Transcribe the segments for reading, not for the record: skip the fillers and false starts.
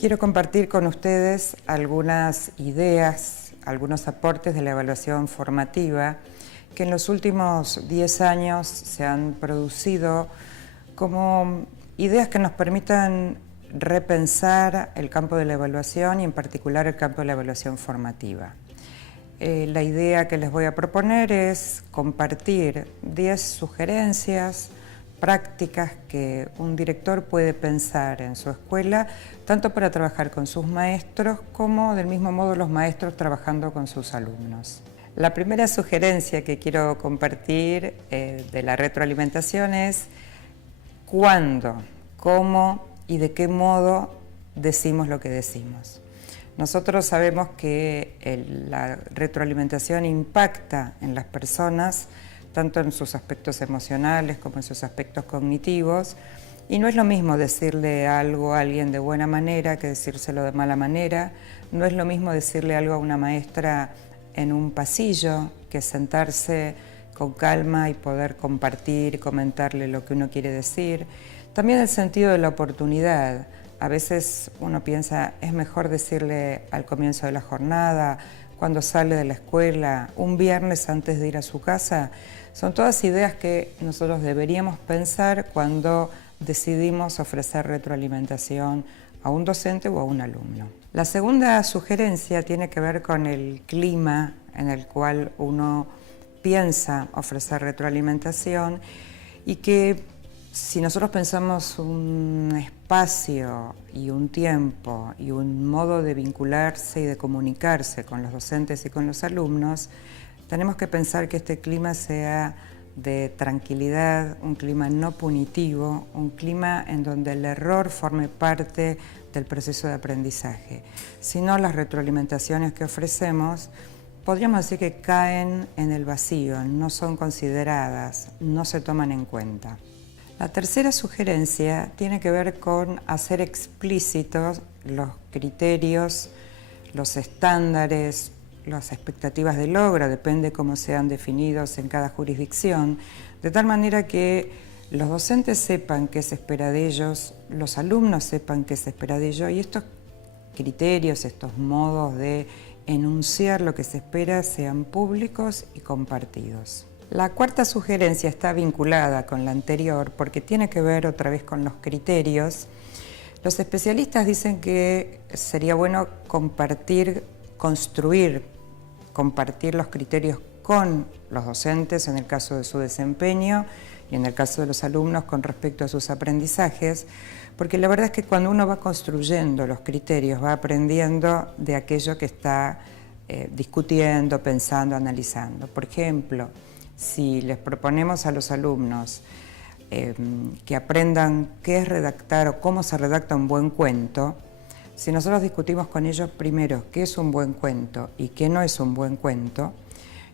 quiero compartir con ustedes algunas ideas, algunos aportes de la evaluación formativa que en los últimos 10 años se han producido como ideas que nos permitan repensar el campo de la evaluación y en particular el campo de la evaluación formativa. La idea que les voy a proponer es compartir 10 sugerencias prácticas que un director puede pensar en su escuela, tanto para trabajar con sus maestros como del mismo modo los maestros trabajando con sus alumnos. La primera sugerencia que quiero compartir de la retroalimentación es cuándo, cómo y de qué modo decimos lo que decimos. Nosotros sabemos que la retroalimentación impacta en las personas, tanto en sus aspectos emocionales como en sus aspectos cognitivos, y no es lo mismo decirle algo a alguien de buena manera que decírselo de mala manera, no es lo mismo decirle algo a una maestra en un pasillo que sentarse con calma y poder compartir y comentarle lo que uno quiere decir. También el sentido de la oportunidad. A veces uno piensa, es mejor decirle al comienzo de la jornada, cuando sale de la escuela, un viernes antes de ir a su casa. Son todas ideas que nosotros deberíamos pensar cuando decidimos ofrecer retroalimentación a un docente o a un alumno. La segunda sugerencia tiene que ver con el clima en el cual uno piensa ofrecer retroalimentación y que si nosotros pensamos un espacio y un tiempo y un modo de vincularse y de comunicarse con los docentes y con los alumnos, tenemos que pensar que este clima sea de tranquilidad, un clima no punitivo, un clima en donde el error forme parte del proceso de aprendizaje. Si no, las retroalimentaciones que ofrecemos podríamos decir que caen en el vacío, no son consideradas, no se toman en cuenta. La tercera sugerencia tiene que ver con hacer explícitos los criterios, los estándares, las expectativas de logro, depende cómo sean definidos en cada jurisdicción, de tal manera que los docentes sepan qué se espera de ellos, los alumnos sepan qué se espera de ellos y estos criterios, estos modos de enunciar lo que se espera sean públicos y compartidos. La cuarta sugerencia está vinculada con la anterior porque tiene que ver otra vez con los criterios. Los especialistas dicen que sería bueno compartir los criterios con los docentes en el caso de su desempeño y en el caso de los alumnos con respecto a sus aprendizajes, porque la verdad es que cuando uno va construyendo los criterios, va aprendiendo de aquello que está discutiendo, pensando, analizando. Por ejemplo, si les proponemos a los alumnos que aprendan qué es redactar o cómo se redacta un buen cuento, si nosotros discutimos con ellos primero qué es un buen cuento y qué no es un buen cuento,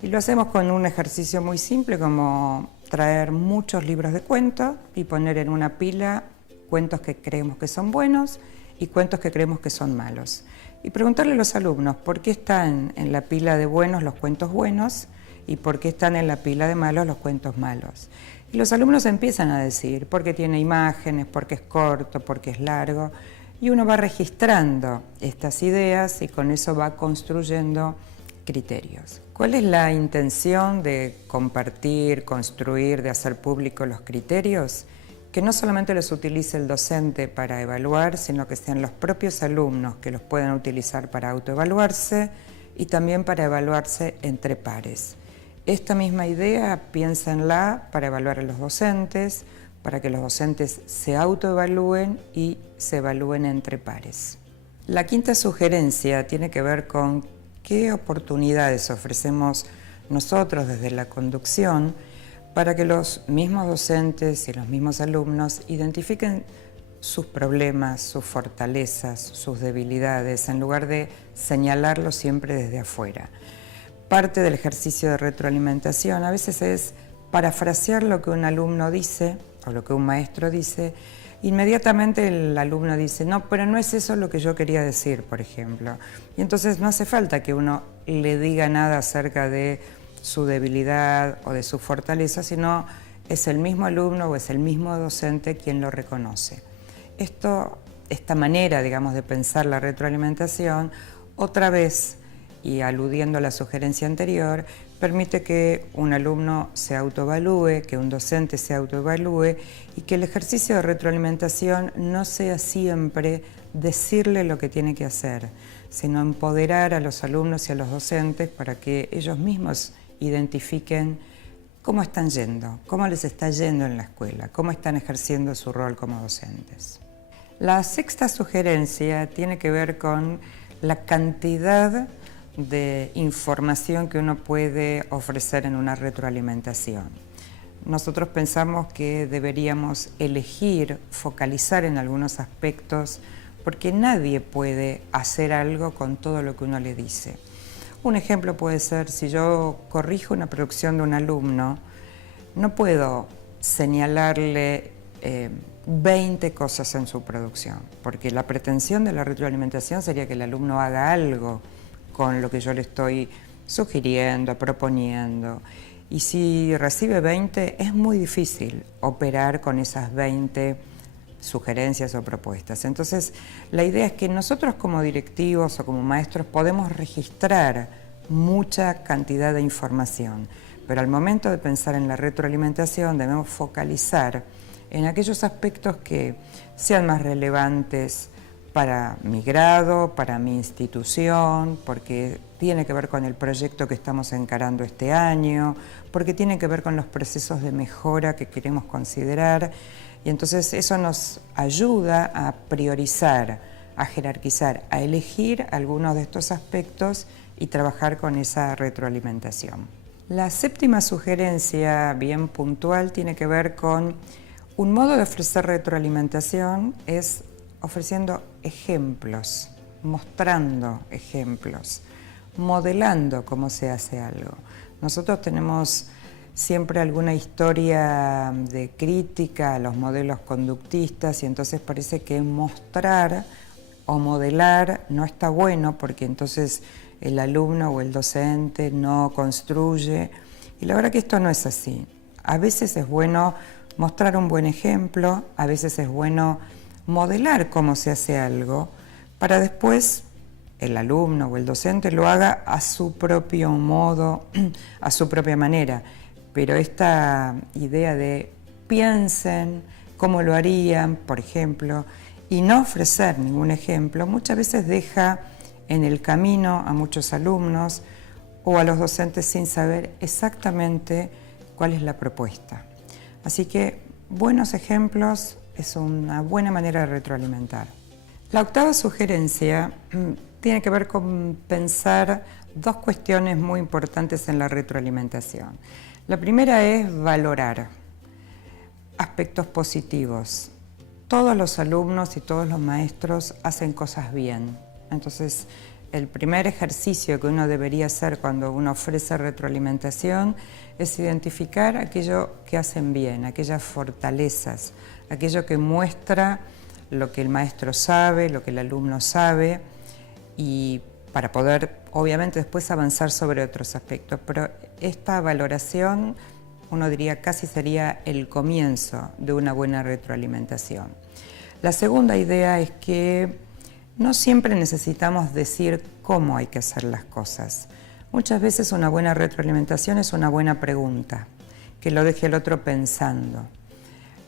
y lo hacemos con un ejercicio muy simple como traer muchos libros de cuentos y poner en una pila cuentos que creemos que son buenos y cuentos que creemos que son malos. Y preguntarle a los alumnos por qué están en la pila de buenos los cuentos buenos y por qué están en la pila de malos los cuentos malos. Y los alumnos empiezan a decir porque tiene imágenes, porque es corto, porque es largo, y uno va registrando estas ideas y con eso va construyendo criterios. ¿Cuál es la intención de compartir, construir, de hacer público los criterios? Que no solamente los utilice el docente para evaluar, sino que sean los propios alumnos que los puedan utilizar para autoevaluarse y también para evaluarse entre pares. Esta misma idea piénsenla para evaluar a los docentes, para que los docentes se autoevalúen y se evalúen entre pares. La quinta sugerencia tiene que ver con qué oportunidades ofrecemos nosotros desde la conducción para que los mismos docentes y los mismos alumnos identifiquen sus problemas, sus fortalezas, sus debilidades, en lugar de señalarlos siempre desde afuera. Parte del ejercicio de retroalimentación a veces es parafrasear lo que un alumno dice o lo que un maestro dice. Inmediatamente el alumno dice, no, pero no es eso lo que yo quería decir, por ejemplo. Y entonces no hace falta que uno le diga nada acerca de su debilidad o de su fortaleza, sino es el mismo alumno o es el mismo docente quien lo reconoce. Esto esta manera, digamos, de pensar la retroalimentación, otra vez, y aludiendo a la sugerencia anterior, permite que un alumno se autoevalúe, que un docente se autoevalúe y que el ejercicio de retroalimentación no sea siempre decirle lo que tiene que hacer, sino empoderar a los alumnos y a los docentes para que ellos mismos identifiquen cómo están yendo, cómo les está yendo en la escuela, cómo están ejerciendo su rol como docentes. La sexta sugerencia tiene que ver con la cantidad de información que uno puede ofrecer en una retroalimentación. Nosotros pensamos que deberíamos elegir, focalizar en algunos aspectos, porque nadie puede hacer algo con todo lo que uno le dice. Un ejemplo puede ser, si yo corrijo una producción de un alumno, no puedo señalarle 20 cosas en su producción, porque la pretensión de la retroalimentación sería que el alumno haga algo con lo que yo le estoy sugiriendo, proponiendo. Y si recibe 20, es muy difícil operar con esas 20 sugerencias o propuestas. Entonces, la idea es que nosotros como directivos o como maestros podemos registrar mucha cantidad de información, pero al momento de pensar en la retroalimentación debemos focalizar en aquellos aspectos que sean más relevantes para mi grado, para mi institución, porque tiene que ver con el proyecto que estamos encarando este año, porque tiene que ver con los procesos de mejora que queremos considerar, y entonces eso nos ayuda a priorizar, a jerarquizar, a elegir algunos de estos aspectos y trabajar con esa retroalimentación. La séptima sugerencia, bien puntual, tiene que ver con un modo de ofrecer retroalimentación es ofreciendo ejemplos, mostrando ejemplos, modelando cómo se hace algo. Nosotros tenemos siempre alguna historia de crítica a los modelos conductistas y entonces parece que mostrar o modelar no está bueno porque entonces el alumno o el docente no construye. Y la verdad que esto no es así. A veces es bueno mostrar un buen ejemplo, a veces es bueno modelar cómo se hace algo para después el alumno o el docente lo haga a su propio modo, a su propia manera. Pero esta idea de piensen cómo lo harían, por ejemplo, y no ofrecer ningún ejemplo, muchas veces deja en el camino a muchos alumnos o a los docentes sin saber exactamente cuál es la propuesta. Así que buenos ejemplos es una buena manera de retroalimentar. La octava sugerencia tiene que ver con pensar dos cuestiones muy importantes en la retroalimentación. La primera es valorar aspectos positivos. Todos los alumnos y todos los maestros hacen cosas bien. Entonces, el primer ejercicio que uno debería hacer cuando uno ofrece retroalimentación es identificar aquello que hacen bien, aquellas fortalezas, aquello que muestra lo que el maestro sabe, lo que el alumno sabe, y para poder, obviamente, después avanzar sobre otros aspectos. Pero esta valoración, uno diría, casi sería el comienzo de una buena retroalimentación. La segunda idea es que no siempre necesitamos decir cómo hay que hacer las cosas. Muchas veces una buena retroalimentación es una buena pregunta, que lo deje al otro pensando.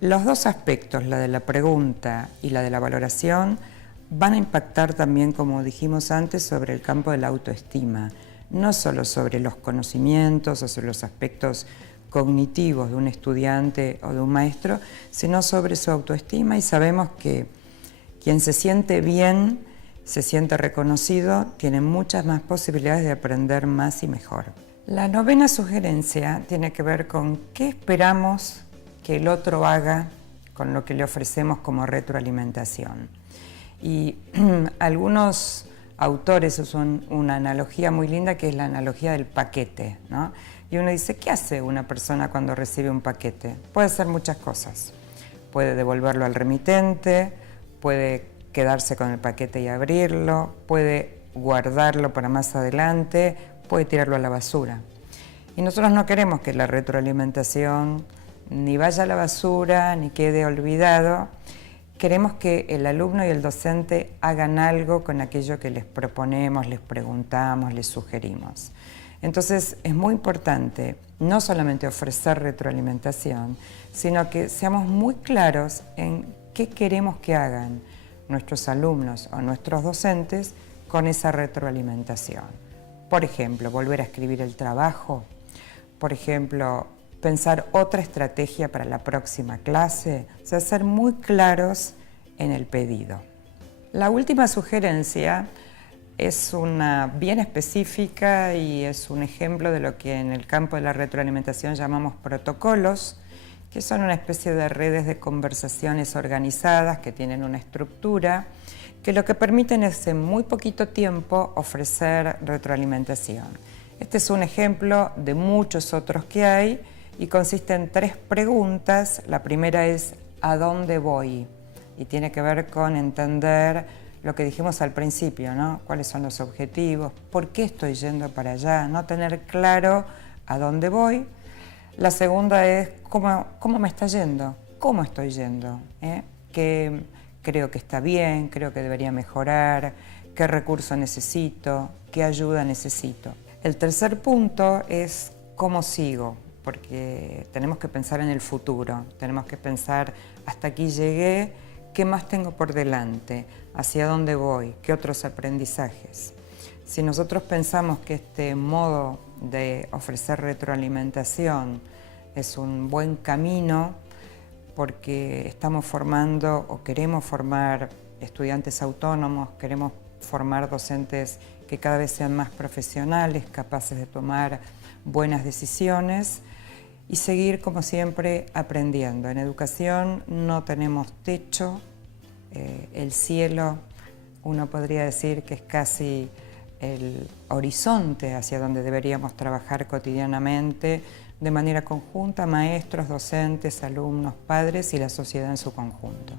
Los dos aspectos, la de la pregunta y la de la valoración, van a impactar también, como dijimos antes, sobre el campo de la autoestima, no solo sobre los conocimientos o sobre los aspectos cognitivos de un estudiante o de un maestro, sino sobre su autoestima, y sabemos que quien se siente bien, se siente reconocido, tiene muchas más posibilidades de aprender más y mejor. La novena sugerencia tiene que ver con qué esperamos que el otro haga con lo que le ofrecemos como retroalimentación. Y algunos autores usan una analogía muy linda que es la analogía del paquete, ¿no? Y uno dice, ¿qué hace una persona cuando recibe un paquete? Puede hacer muchas cosas. Puede devolverlo al remitente, puede quedarse con el paquete y abrirlo, puede guardarlo para más adelante, puede tirarlo a la basura. Y nosotros no queremos que la retroalimentación ni vaya a la basura, ni quede olvidado. queremos que el alumno y el docente hagan algo con aquello que les proponemos, les preguntamos, les sugerimos. Entonces es muy importante no solamente ofrecer retroalimentación, sino que seamos muy claros en qué queremos que hagan nuestros alumnos o nuestros docentes con esa retroalimentación. Por ejemplo, volver a escribir el trabajo, por ejemplo, pensar otra estrategia para la próxima clase, o sea, ser muy claros en el pedido. La última sugerencia es una bien específica y es un ejemplo de lo que en el campo de la retroalimentación llamamos protocolos, que son una especie de redes de conversaciones organizadas que tienen una estructura, que lo que permiten es en muy poquito tiempo ofrecer retroalimentación. Este es un ejemplo de muchos otros que hay y consiste en 3 preguntas. La primera es ¿a dónde voy? Y tiene que ver con entender lo que dijimos al principio, ¿no? ¿Cuáles son los objetivos? ¿Por qué estoy yendo para allá? No tener claro a dónde voy. La segunda es ¿cómo me está yendo? ¿Cómo estoy yendo? ¿Qué creo que está bien? ¿Creo que debería mejorar? ¿Qué recurso necesito? ¿Qué ayuda necesito? El tercer punto es ¿cómo sigo? Porque tenemos que pensar en el futuro, tenemos que pensar hasta aquí llegué, ¿qué más tengo por delante? ¿Hacia dónde voy? ¿Qué otros aprendizajes? Si nosotros pensamos que este modo de ofrecer retroalimentación es un buen camino porque estamos formando o queremos formar estudiantes autónomos, queremos formar docentes que cada vez sean más profesionales, capaces de tomar buenas decisiones y seguir, como siempre, aprendiendo. En educación no tenemos techo, el cielo, uno podría decir que es casi el horizonte hacia donde deberíamos trabajar cotidianamente, de manera conjunta, maestros, docentes, alumnos, padres y la sociedad en su conjunto.